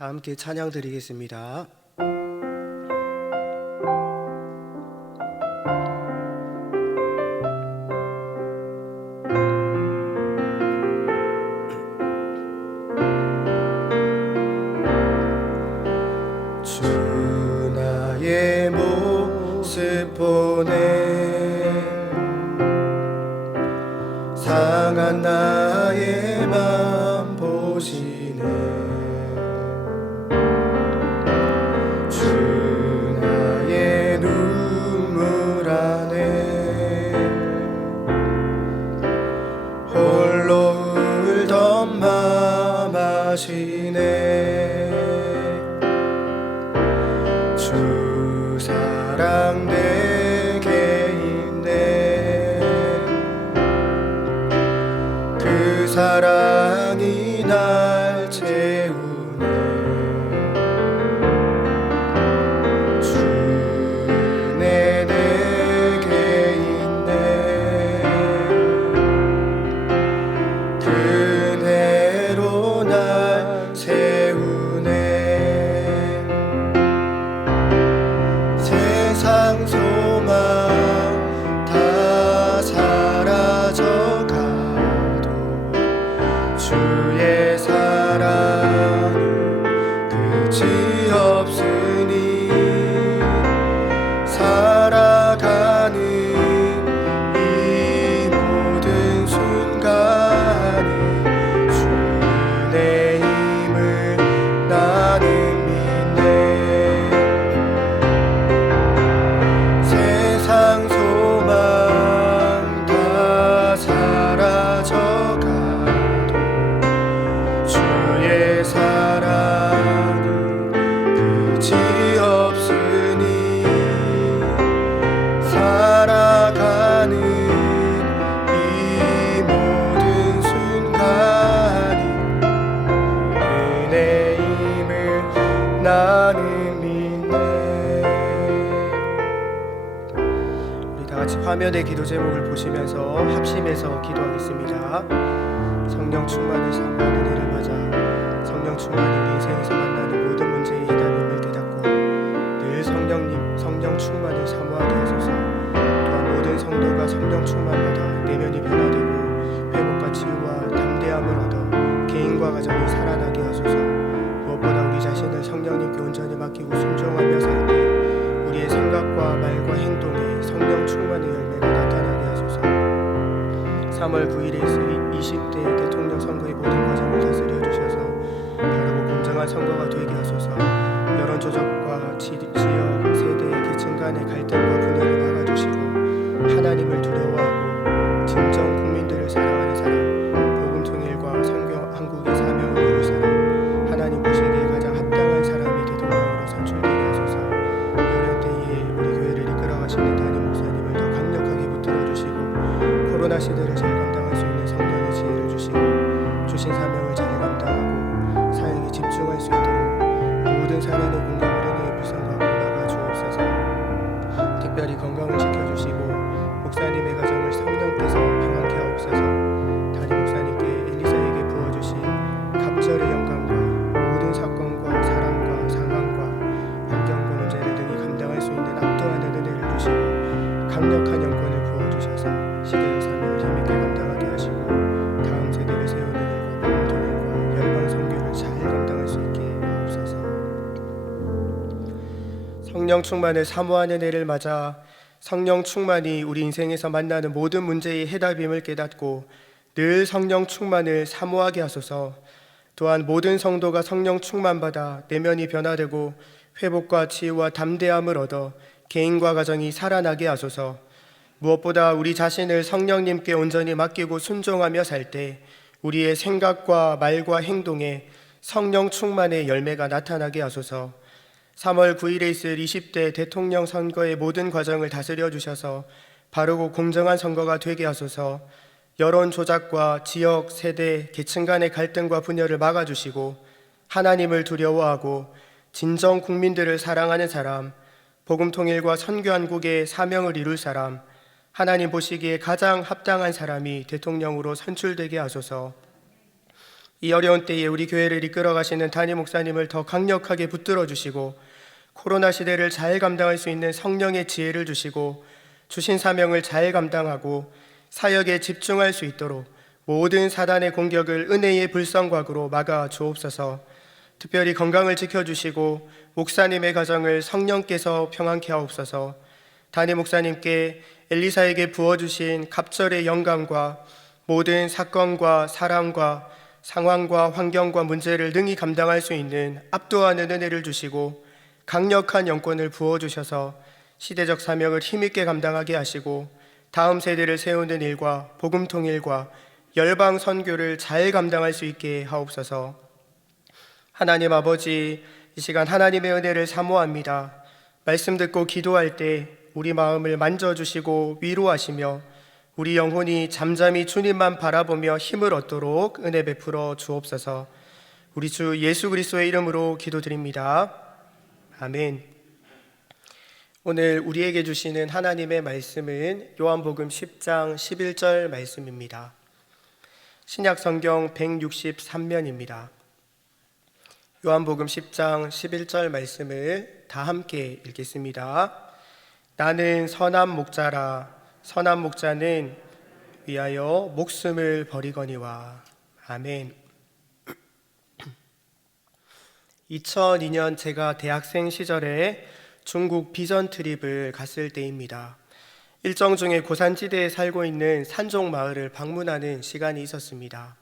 다 함께 찬양 드리겠습니다. 주 나의 모습 보네 상한 나의 맘 보시네 주 나의 눈물 안에 홀로 울던 맘 아시네 주 사랑 내게 있네 그 사랑이 날 채우네 주 은혜 내게 있네 그 은혜로 날 세우네 세상 소망 다 사라져가도 주의 사랑은 끝이 없으니 살아가는 이 모든 순간이 주 은혜임을 나는 믿네 세상 소망 다 사라져가도 주의 사랑은 끝이 없으니 살아가는 이 모든 순간이 은혜임을 나는 믿네. 우리 다 같이 화면의 기도 제목을 보시면서 합심해서 기도하겠습니다. 성령 충만을 사모하는 은혜를 맞아 성령 충만이 우리 인생에서 만나는 모든 문제의 해답임을 깨닫고 늘 성령 충만을 사모하게 하소서. 또한 모든 성도가 성령 충만받아 내면이 변화되고 회복과 치유와 담대함을 얻어 개인과 가정이 살아나게 하소서. 무엇보다 우리 자신을 성령님께 온전히 맡기고 순종하며 살 때 우리의 생각과 말과 행동에 성령 충만의 열매가 나타나게 하소서. 3월 9일에 있을 20대 대통령 선거의 모든 과정을 다스려 주셔서 바르고 공정한 선거가 되게 하소서. 여론 조작과 지역, 세대, 계층 간의 갈등과 분열을 막아주시고 하나님을 두려워하고 진정 국민들을 사랑하는 사람, 복음 통일과 선교 한국의 사명을 이룰 사람, 하나님 보시기에 가장 합당한 사람이 대통령으로 선출되게 하소서. 어려운 때에 우리 교회를 이끌어가시는 담임 목사님을 더 강력하게 붙들어 주시고 코로나 시대를 잘 감당할 수 있는 성령의 지혜를 주시고 주신 사명을 잘 감당하고 사역에 집중할 수 있도록 모든 사단의 공격을 은혜의 불성과 막아 주옵소서. 특별히 건강을 지켜주시고 목사님의 가정을 성령께서 평안케 하옵소서. 담임 목사님께 엘리사에게 부어주신 갑절의 영광과 모든 사건과 사랑과 상황과 환경과 문제를 능히 감당할 수 있는 압도하는 은혜를 주시고 강력한 영권을 부어주셔서 시대의 사명을 힘있게 감당하게 하시고 다음 세대를 세우는 일과 복음 통일과 열방 선교를 잘 감당할 수 있게 하옵소서. 성령 충만을 사모하는 해를 맞아 성령 충만이 우리 인생에서 만나는 모든 문제의 해답임을 깨닫고 늘 성령 충만을 사모하게 하소서. 또한 모든 성도가 성령 충만받아 내면이 변화되고 회복과 치유와 담대함을 얻어 개인과 가정이 살아나게 하소서. 무엇보다 우리 자신을 성령님께 온전히 맡기고 순종하며 살 때 우리의 생각과 말과 행동에 성령 충만의 열매가 나타나게 하소서. 3월 9일에 있을 20대 대통령 선거의 모든 과정을 다스려 주셔서 바르고 공정한 선거가 되게 하소서. 여론 조작과 지역, 세대, 계층 간의 갈등과 분열을 막아주시고 하나님을 두려워하고 진정 국민들을 사랑하는 사람, 복음 통일과 선교 한국의 사명을 이룰 사람, 하나님 보시기에 가장 합당한 사람이 대통령으로 선출되게 하소서. 이 어려운 때에 우리 교회를 이끌어 가시는 담임 목사님을 더 강력하게 붙들어 주시고 코로나 시대를 잘 감당할 수 있는 성령의 지혜를 주시고 주신 사명을 잘 감당하고 사역에 집중할 수 있도록 모든 사단의 공격을 은혜의 불성곽으로 막아 주옵소서. 특별히 건강을 지켜주시고 목사님의 가정을 성령께서 평안케 하옵소서. 담임 목사님께 엘리사에게 부어주신 갑절의 영감과 모든 사건과 사람과 상황과 환경과 문제를 능히 감당할 수 있는 압도하는 은혜를 주시고 강력한 영권을 부어주셔서 시대적 사명을 힘있게 감당하게 하시고 다음 세대를 세우는 일과 복음 통일과 열방 선교를 잘 감당할 수 있게 하옵소서. 하나님 아버지, 이 시간 하나님의 은혜를 사모합니다. 말씀 듣고 기도할 때 우리 마음을 만져주시고 위로하시며 우리 영혼이 잠잠히 주님만 바라보며 힘을 얻도록 은혜 베풀어 주옵소서. 우리 주 예수 그리스도의 이름으로 기도드립니다. 아멘. 오늘 우리에게 주시는 하나님의 말씀은 요한복음 10장 11절 말씀입니다. 신약 성경 163면입니다. 요한복음 10장 11절 말씀을 다 함께 읽겠습니다. 나는 선한 목자라. 선한 목자는 위하여 목숨을 버리거니와. 아멘. 2002년 제가 대학생 시절에 중국 비전 트립을 갔을 때입니다. 일정 중에 고산지대에 살고 있는 산종 마을을 방문하는 시간이 있었습니다.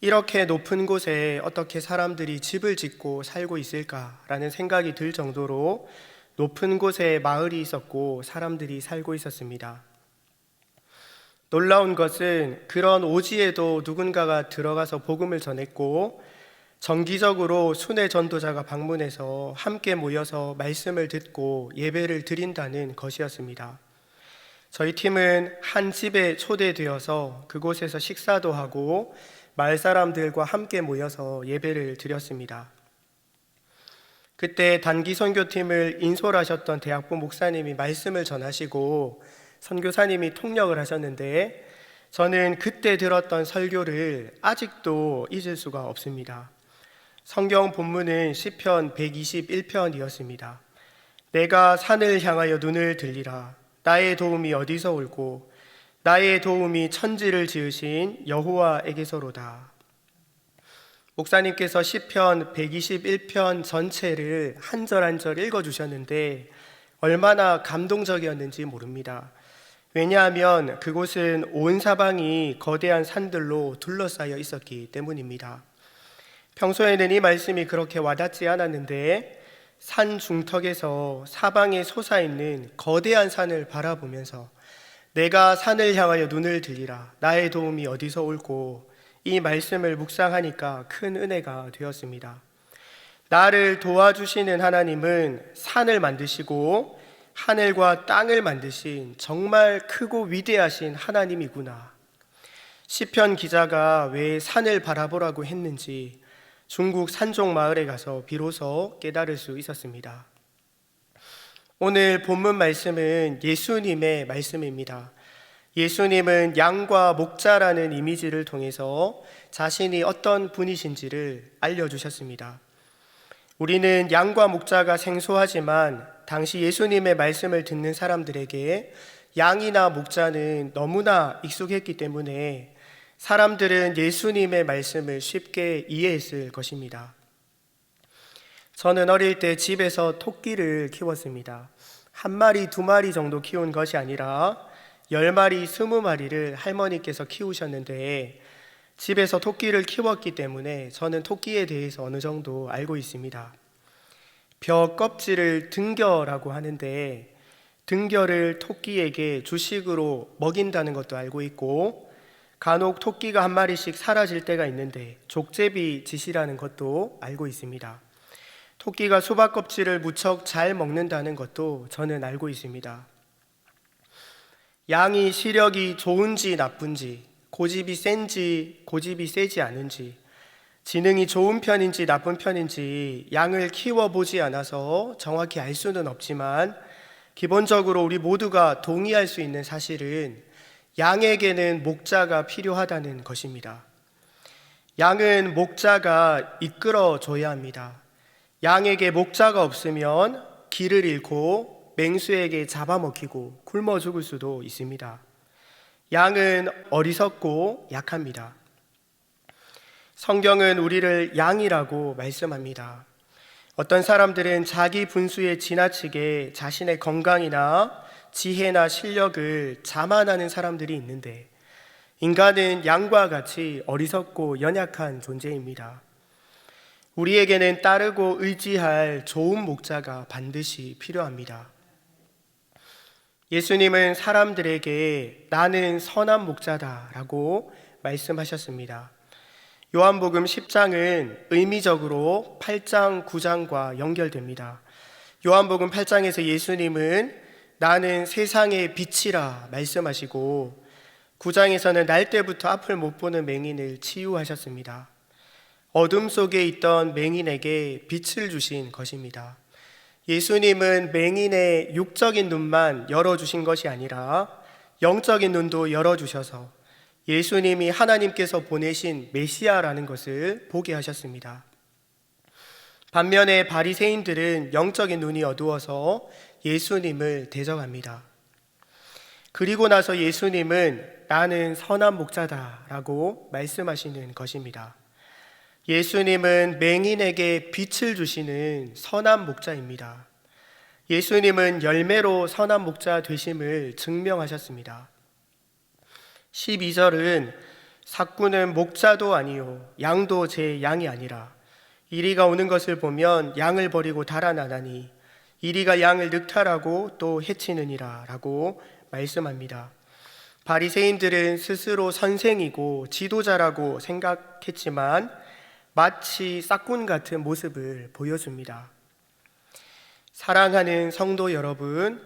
이렇게 높은 곳에 어떻게 사람들이 집을 짓고 살고 있을까라는 생각이 들 정도로 높은 곳에 마을이 있었고 사람들이 살고 있었습니다. 놀라운 것은 그런 오지에도 누군가가 들어가서 복음을 전했고 정기적으로 순회 전도자가 방문해서 함께 모여서 말씀을 듣고 예배를 드린다는 것이었습니다. 저희 팀은 한 집에 초대되어서 그곳에서 식사도 하고 마을 사람들과 함께 모여서 예배를 드렸습니다. 그때 단기 선교팀을 인솔하셨던 대학부 목사님이 말씀을 전하시고 선교사님이 통역을 하셨는데 저는 그때 들었던 설교를 아직도 잊을 수가 없습니다. 성경 본문은 시편 121편이었습니다. 내가 산을 향하여 눈을 들리라. 나의 도움이 어디서 올고 나의 도움이 천지를 지으신 여호와에게서로다. 목사님께서 시편 121편 전체를 한 절 한 절 읽어주셨는데 얼마나 감동적이었는지 모릅니다. 왜냐하면 그곳은 온 사방이 거대한 산들로 둘러싸여 있었기 때문입니다. 평소에는 이 말씀이 그렇게 와닿지 않았는데 산 중턱에서 사방에 솟아있는 거대한 산을 바라보면서 내가 산을 향하여 눈을 들리라. 나의 도움이 어디서 올고 이 말씀을 묵상하니까 큰 은혜가 되었습니다. 나를 도와주시는 하나님은 산을 만드시고 하늘과 땅을 만드신 정말 크고 위대하신 하나님이구나. 시편 기자가 왜 산을 바라보라고 했는지 중국 산종 마을에 가서 비로소 깨달을 수 있었습니다. 오늘 본문 말씀은 예수님의 말씀입니다. 예수님은 양과 목자라는 이미지를 통해서 자신이 어떤 분이신지를 알려주셨습니다. 우리는 양과 목자가 생소하지만 당시 예수님의 말씀을 듣는 사람들에게 양이나 목자는 너무나 익숙했기 때문에 사람들은 예수님의 말씀을 쉽게 이해했을 것입니다. 저는 어릴 때 집에서 토끼를 키웠습니다. 한 마리, 두 마리 정도 키운 것이 아니라 10마리, 20마리를 할머니께서 키우셨는데 집에서 토끼를 키웠기 때문에 저는 토끼에 대해서 어느 정도 알고 있습니다. 벼 껍질을 등겨라고 하는데 등겨를 토끼에게 주식으로 먹인다는 것도 알고 있고 간혹 토끼가 한 마리씩 사라질 때가 있는데 족제비 짓이라는 것도 알고 있습니다. 토끼가 수박 껍질을 무척 잘 먹는다는 것도 저는 알고 있습니다. 양이 시력이 좋은지 나쁜지, 고집이 센지 고집이 세지 않은지, 지능이 좋은 편인지 나쁜 편인지 양을 키워보지 않아서 정확히 알 수는 없지만 기본적으로 우리 모두가 동의할 수 있는 사실은 양에게는 목자가 필요하다는 것입니다. 양은 목자가 이끌어 줘야 합니다. 양에게 목자가 없으면 길을 잃고 맹수에게 잡아먹히고 굶어 죽을 수도 있습니다. 양은 어리석고 약합니다. 성경은 우리를 양이라고 말씀합니다. 어떤 사람들은 자기 분수에 지나치게 자신의 건강이나 지혜나 실력을 자만하는 사람들이 있는데, 인간은 양과 같이 어리석고 연약한 존재입니다. 우리에게는 따르고 의지할 좋은 목자가 반드시 필요합니다. 예수님은 사람들에게 나는 선한 목자다라고 말씀하셨습니다. 요한복음 10장은 의미적으로 8장, 9장과 연결됩니다. 요한복음 8장에서 예수님은 나는 세상의 빛이라 말씀하시고, 9장에서는 날 때부터 앞을 못 보는 맹인을 치유하셨습니다. 어둠 속에 있던 맹인에게 빛을 주신 것입니다. 예수님은 맹인의 육적인 눈만 열어주신 것이 아니라 영적인 눈도 열어주셔서 예수님이 하나님께서 보내신 메시아라는 것을 보게 하셨습니다. 반면에 바리새인들은 영적인 눈이 어두워서 예수님을 대적합니다. 그리고 나서 예수님은 나는 선한 목자다라고 말씀하시는 것입니다. 예수님은 맹인에게 빛을 주시는 선한 목자입니다. 예수님은 열매로 선한 목자 되심을 증명하셨습니다. 12절은 삭구는 목자도 아니요 양도 제 양이 아니라 이리가 오는 것을 보면 양을 버리고 달아나나니 이리가 양을 늑탈하고 또 해치느니라 라고 말씀합니다. 바리새인들은 스스로 선생이고 지도자라고 생각했지만 마치 싹군 같은 모습을 보여줍니다. 사랑하는 성도 여러분,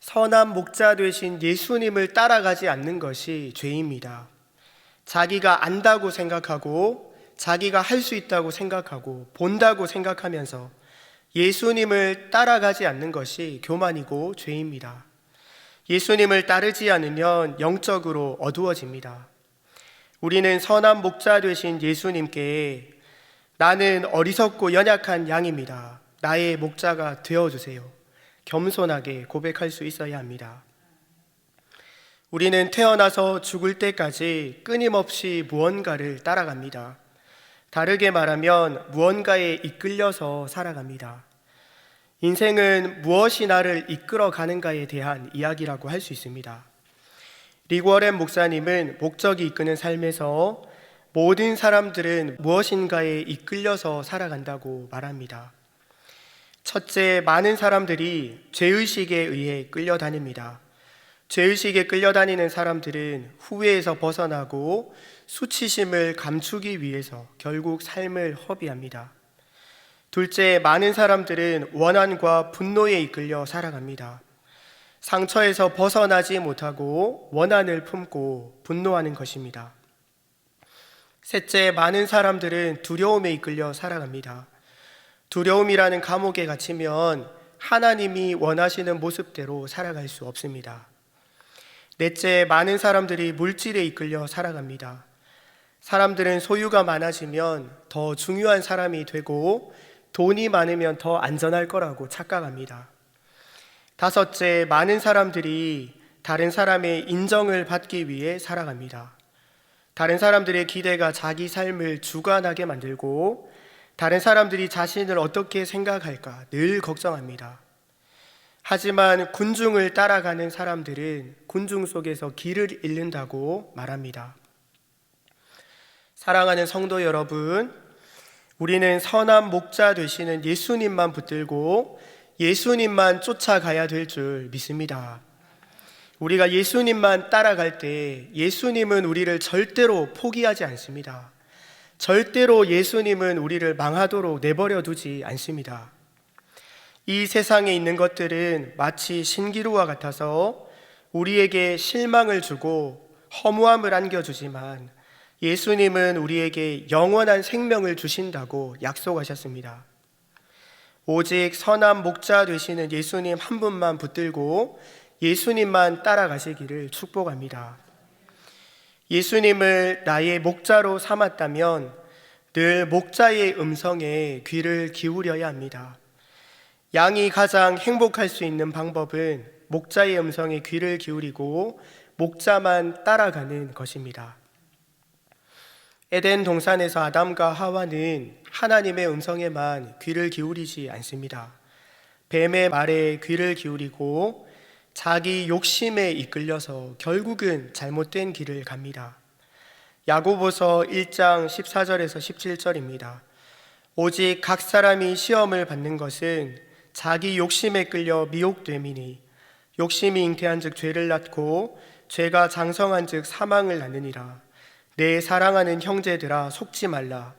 선한 목자 되신 예수님을 따라가지 않는 것이 죄입니다. 자기가 안다고 생각하고 자기가 할 수 있다고 생각하고 본다고 생각하면서 예수님을 따라가지 않는 것이 교만이고 죄입니다. 예수님을 따르지 않으면 영적으로 어두워집니다. 우리는 선한 목자 되신 예수님께 나는 어리석고 연약한 양입니다. 나의 목자가 되어주세요. 겸손하게 고백할 수 있어야 합니다. 우리는 태어나서 죽을 때까지 끊임없이 무언가를 따라갑니다. 다르게 말하면 무언가에 이끌려서 살아갑니다. 인생은 무엇이 나를 이끌어 가는가에 대한 이야기라고 할 수 있습니다. 리고어렌 목사님은 목적이 이끄는 삶에서 모든 사람들은 무엇인가에 이끌려서 살아간다고 말합니다. 첫째, 많은 사람들이 죄의식에 의해 끌려다닙니다. 죄의식에 끌려다니는 사람들은 후회에서 벗어나고 수치심을 감추기 위해서 결국 삶을 허비합니다. 둘째, 많은 사람들은 원한과 분노에 이끌려 살아갑니다. 상처에서 벗어나지 못하고 원한을 품고 분노하는 것입니다. 셋째, 많은 사람들은 두려움에 이끌려 살아갑니다. 두려움이라는 감옥에 갇히면 하나님이 원하시는 모습대로 살아갈 수 없습니다. 넷째, 많은 사람들이 물질에 이끌려 살아갑니다. 사람들은 소유가 많아지면 더 중요한 사람이 되고 돈이 많으면 더 안전할 거라고 착각합니다. 다섯째, 많은 사람들이 다른 사람의 인정을 받기 위해 살아갑니다. 다른 사람들의 기대가 자기 삶을 주관하게 만들고 다른 사람들이 자신을 어떻게 생각할까 늘 걱정합니다. 하지만 군중을 따라가는 사람들은 군중 속에서 길을 잃는다고 말합니다. 사랑하는 성도 여러분, 우리는 선한 목자 되시는 예수님만 붙들고 예수님만 쫓아가야 될 줄 믿습니다. 우리가 예수님만 따라갈 때 예수님은 우리를 절대로 포기하지 않습니다. 절대로 예수님은 우리를 망하도록 내버려 두지 않습니다. 이 세상에 있는 것들은 마치 신기루와 같아서 우리에게 실망을 주고 허무함을 안겨주지만 예수님은 우리에게 영원한 생명을 주신다고 약속하셨습니다. 오직 선한 목자 되시는 예수님 한 분만 붙들고 예수님만 따라가시기를 축복합니다. 예수님을 나의 목자로 삼았다면 늘 목자의 음성에 귀를 기울여야 합니다. 양이 가장 행복할 수 있는 방법은 목자의 음성에 귀를 기울이고 목자만 따라가는 것입니다. 에덴 동산에서 아담과 하와는 하나님의 음성에만 귀를 기울이지 않습니다. 뱀의 말에 귀를 기울이고 자기 욕심에 이끌려서 결국은 잘못된 길을 갑니다. 야고보서 1장 14절에서 17절입니다. 오직 각 사람이 시험을 받는 것은 자기 욕심에 끌려 미혹됨이니 욕심이 잉태한 즉 죄를 낳고 죄가 장성한 즉 사망을 낳느니라. 내 사랑하는 형제들아 속지 말라.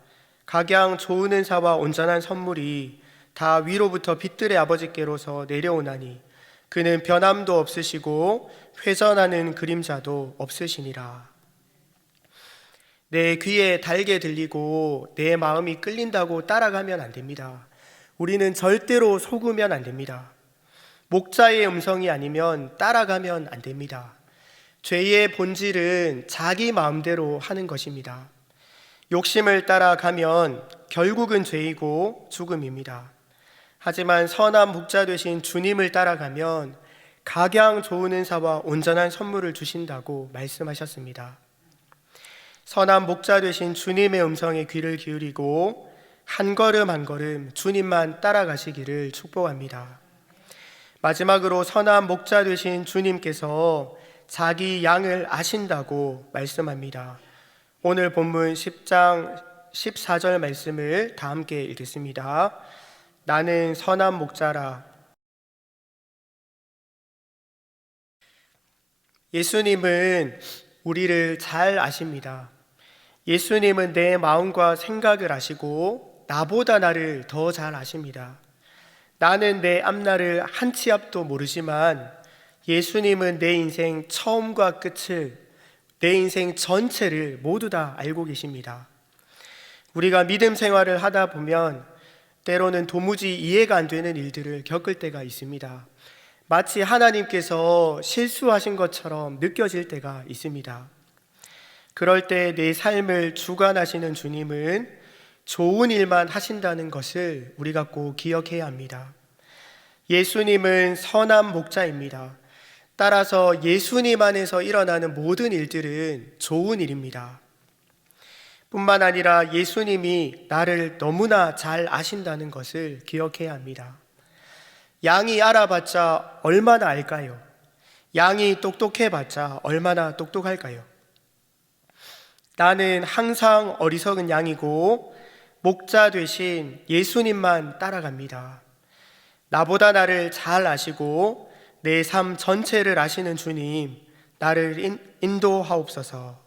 각양 좋은 은사와 온전한 선물이 다 위로부터 빛들의 아버지께로서 내려오나니 그는 변함도 없으시고 회전하는 그림자도 없으시니라. 내 귀에 달게 들리고 내 마음이 끌린다고 따라가면 안 됩니다. 우리는 절대로 속으면 안 됩니다. 목자의 음성이 아니면 따라가면 안 됩니다. 죄의 본질은 자기 마음대로 하는 것입니다. 욕심을 따라가면 결국은 죄이고 죽음입니다. 하지만 선한 목자 되신 주님을 따라가면 각양 좋은 은사와 온전한 선물을 주신다고 말씀하셨습니다. 선한 목자 되신 주님의 음성에 귀를 기울이고 한 걸음 한 걸음 주님만 따라가시기를 축복합니다. 마지막으로 선한 목자 되신 주님께서 자기 양을 아신다고 말씀합니다. 오늘 본문 10장 14절 말씀을 다 함께 읽겠습니다. 나는 선한 목자라. 예수님은 우리를 잘 아십니다. 예수님은 내 마음과 생각을 아시고 나보다 나를 더 잘 아십니다. 나는 내 앞날을 한 치 앞도 모르지만 예수님은 내 인생 처음과 끝을, 내 인생 전체를 모두 다 알고 계십니다. 우리가 믿음 생활을 하다 보면 때로는 도무지 이해가 안 되는 일들을 겪을 때가 있습니다. 마치 하나님께서 실수하신 것처럼 느껴질 때가 있습니다. 그럴 때 내 삶을 주관하시는 주님은 좋은 일만 하신다는 것을 우리가 꼭 기억해야 합니다. 예수님은 선한 목자입니다. 따라서 예수님 안에서 일어나는 모든 일들은 좋은 일입니다. 뿐만 아니라 예수님이 나를 너무나 잘 아신다는 것을 기억해야 합니다. 양이 알아봤자 얼마나 알까요? 양이 똑똑해봤자 얼마나 똑똑할까요? 나는 항상 어리석은 양이고 목자 되신 예수님만 따라갑니다. 나보다 나를 잘 아시고 내 삶 전체를 아시는 주님, 나를 인도하옵소서.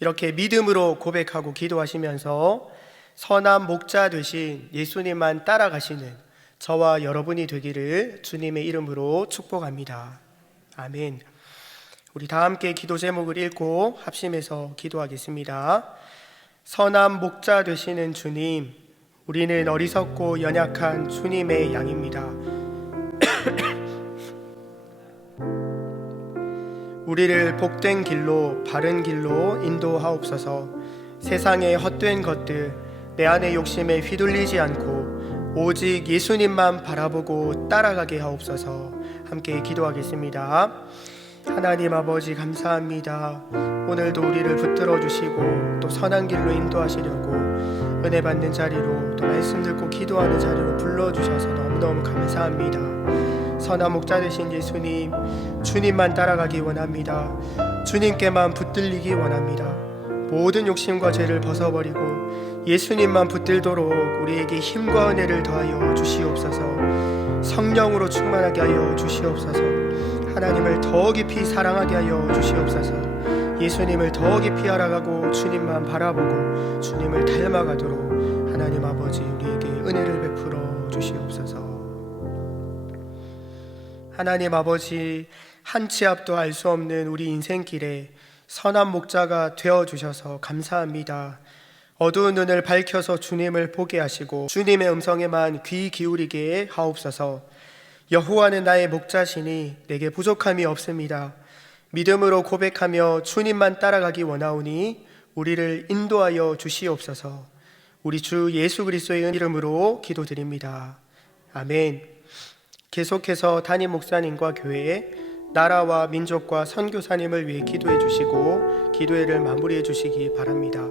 이렇게 믿음으로 고백하고 기도하시면서 선한 목자 되신 예수님만 따라가시는 저와 여러분이 되기를 주님의 이름으로 축복합니다. 아멘. 우리 다 함께 기도 제목을 읽고 합심해서 기도하겠습니다. 선한 목자 되시는 주님, 우리는 어리석고 연약한 주님의 양입니다. 우리를 복된 길로, 바른 길로 인도하옵소서. 세상의 헛된 것들, 내 안의 욕심에 휘둘리지 않고 오직 예수님만 바라보고 따라가게 하옵소서. 함께 기도하겠습니다. 하나님 아버지 감사합니다. 오늘도 우리를 붙들어 주시고 또 선한 길로 인도하시려고 은혜 받는 자리로 또 말씀 듣고 기도하는 자리로 불러주셔서 너무너무 감사합니다. 선한 목자 되신 예수님, 주님만 따라가기 원합니다. 주님께만 붙들리기 원합니다. 모든 욕심과 죄를 벗어버리고 예수님만 붙들도록 우리에게 힘과 은혜를 더하여 주시옵소서. 성령으로 충만하게 하여 주시옵소서. 하나님을 더 깊이 사랑하게 하여 주시옵소서. 예수님을 더 깊이 알아가고 주님만 바라보고 주님을 닮아가도록 하나님 아버지 우리에게 은혜를 베풀어 주시옵소서. 하나님 아버지, 한 치 앞도 알 수 없는 우리 인생길에 선한 목자가 되어주셔서 감사합니다. 어두운 눈을 밝혀서 주님을 보게 하시고 주님의 음성에만 귀 기울이게 하옵소서. 여호와는 나의 목자시니 내게 부족함이 없습니다. 믿음으로 고백하며 주님만 따라가기 원하오니 우리를 인도하여 주시옵소서. 우리 주 예수 그리스도의 이름으로 기도드립니다. 아멘. 계속해서 담임 목사님과 교회, 나라와 민족과 선교사님을 위해 기도해 주시고 기도회를 마무리해 주시기 바랍니다.